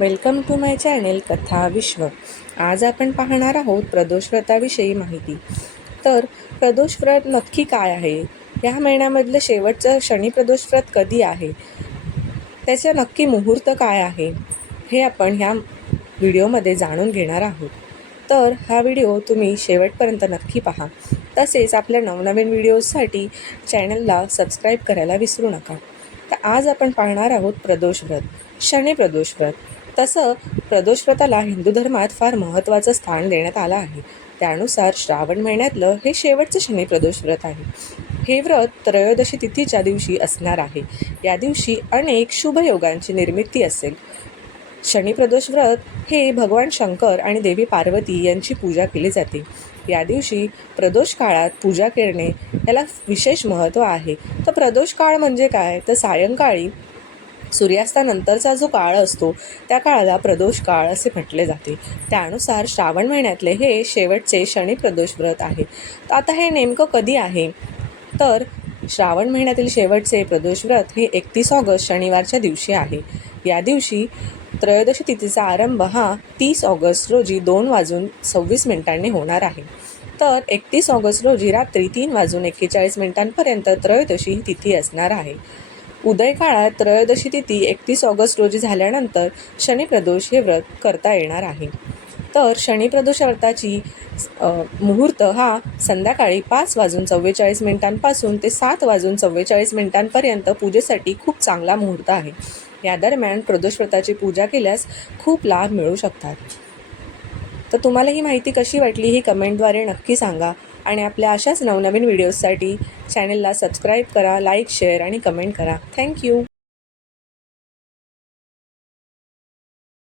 Welcome to my channel कथा विश्व। आज आपण पाहणार आहोत प्रदोषव्रताविषयी माहिती। तर प्रदोषव्रत नक्की काय आहे, या महिन्यामधलं शेवटचं शनी प्रदोषव्रत कधी आहे, त्याचा नक्की मुहूर्त काय आहे, हे आपण ह्या व्हिडिओमध्ये जाणून घेणार आहोत। तर हा व्हिडिओ तुम्ही शेवटपर्यंत नक्की पहा। तसेच आपल्या नवनवीन व्हिडिओजसाठी चॅनलला सबस्क्राईब करायला विसरू नका। तर आज आपण पाहणार आहोत प्रदोषव्रत, शनी प्रदोषव्रत। तसं प्रदोषव्रताला हिंदू धर्मात फार महत्त्वाचं स्थान देण्यात आलं आहे। त्यानुसार श्रावण महिन्यातलं हे शेवटचं शनी प्रदोषव्रत आहे। हे व्रत त्रयोदशी तिथीच्या दिवशी असणार आहे। या दिवशी अनेक शुभयोगांची निर्मिती असेल। शनी प्रदोष व्रत हे भगवान शंकर आणि देवी पार्वती यांची पूजा केली जाते। या दिवशी प्रदोष काळात पूजा करणे याला विशेष महत्त्व आहे। तर प्रदोष काळ म्हणजे काय, तर सायंकाळी सूर्यास्तानंतरचा जो काळ असतो त्या काळाला प्रदोष काळ असे म्हटले जाते। त्यानुसार श्रावण महिन्यातले हे शेवटचे शनी प्रदोष व्रत आहे। तर आता हे नेमकं कधी आहे, तर श्रावण महिन्यातील शेवटचे प्रदोष व्रत हे 31 ऑगस्ट शनिवारच्या दिवशी आहे। या दिवशी त्रयोदशी तिथीचा आरंभ हा 30 ऑगस्ट रोजी 2:26 होणार आहे। तर 31 ऑगस्ट रोजी रात्री 3:41 त्रयोदशी ही तिथी असणार आहे। उदय काळात त्रयोदशी तिथी 31 ऑगस्ट रोजी झाल्यानंतर शनिप्रदोष हे व्रत करता येणार आहे। तर शनिप्रदोष व्रताची मुहूर्त हा संध्याकाळी 5:44 पासून ते 7:44 पूजेसाठी खूप चांगला मुहूर्त आहे। या दरम्यान प्रदोष व्रताची पूजा केल्यास खूप लाभ मिळू शकतात। तर तुम्हाला ही माहिती कशी वाटली ही कमेंटद्वारे नक्की सांगा आणि आपल्या अशाच नवनवीन व्हिडिओजसाठी चॅनलला सबस्क्राईब करा, लाईक, शेअर आणि कमेंट करा। थँक्यू।